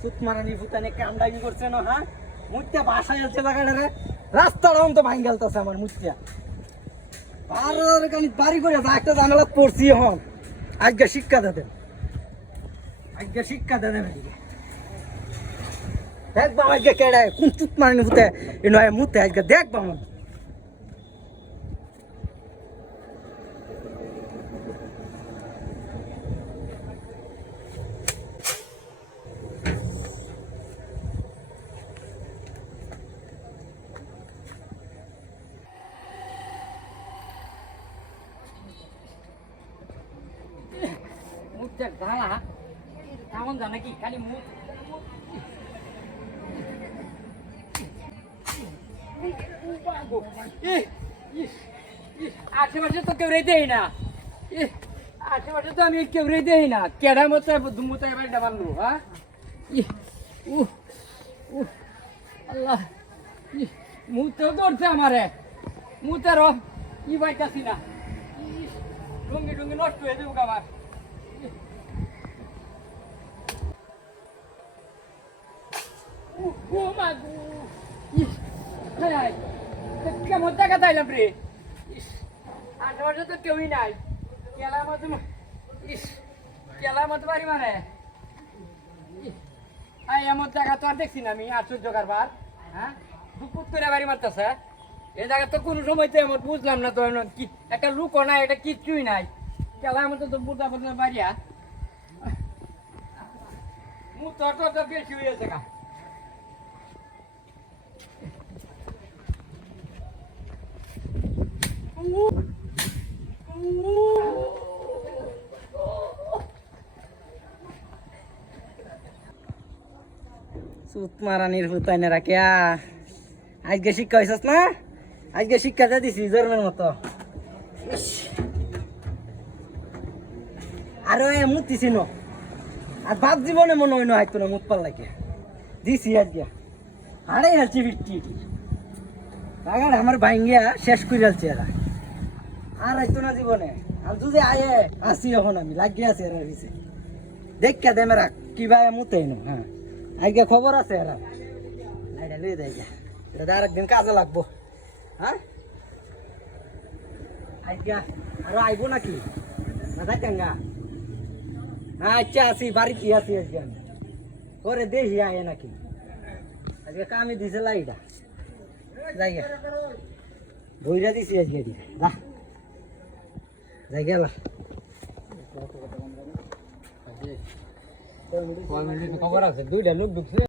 সুতমারানি ভুতানে কামডাগি করছে না হ্যাঁ মুত্যা বাসায় আছে লাগাড়ে রে রাস্তাটাও তো ভাঙ গেলতাছে আমার মুত্যা আর কানি বাড়ি করে যা একটা ঝামেলা পড়ছি এখন আজকে শিক্ষা দেন এদিকে দেখবা আজকে কেডে কোন সুতমারানি ভুতে এই নয় মুতে আজকে দেখবা মন মুখটা ঢালা কেমন জানে কি খালি মুখ আশেপাশে তো কেউ দেই না আশেপাশে তো আমি কেউ দেই না কেডা মতো দুমুতো এবার ডাবালু হ্যাঁ আল্লাহ মুতেও দৌড়ছে আমারে মুতেরও ই বাইতাছি না ডুঙ্গি নষ্ট হয়ে দেবো আমার কেমন টাকা চাইলাম রে আশেপাশে তো কেউই নাই কেলার মতো বাড়ি মানে এমন জায়গা তো আর দেখছি না আমি আশ্চর্য কারবার হ্যাঁ দুপুর করে বাড়ি মারতেছে এই জায়গা তো কোনো সময় তো এমন বুঝলাম না তো কি একটা লুকও নাই এটা কিচ্ছুই নাই কেলার মতো তো বুঝা বুঝা বাড়িয়া মুখ তো বেশি হয়েছে গা সুতমারানির হুতাইনে রাখিয়া আজকে শিক্ষা হয়েছিস না আজকে শিক্ষাটা দিছি জন্মের মতো আরো মুতিছি ন আর বাপ জীবনে মনে হয় না হয়তো না মুখ পাল লাগে দিছি আজকে হারাই হালছি ফিরটি টাকাটা আমার ভাঙ্গিয়া শেষ করে যাচ্ছে এরা আর হয়তো না জীবনে আর যদি আয়ে আসি এখন আমি লাগিয়ে আছি এরা দিছে দেখা দে মেরা কিভাবে মুতে নো হ্যাঁ আজকে খবর আছে এরা লুয়ে দেয় এটা আরেকদিন কাজে লাগবো হ্যাঁ আজকে আরো আইবো নাকি না থাকেঙ্গা আচ্ছা আসি বাড়িতে আসি আজকে আমি করে দেখি আয় নাকি আজকে কামে দিছে লাইটা জায়গা বইরা দিছি আজকে যা যাই গেল খবর আছে দুইটা লোক ঢুকছে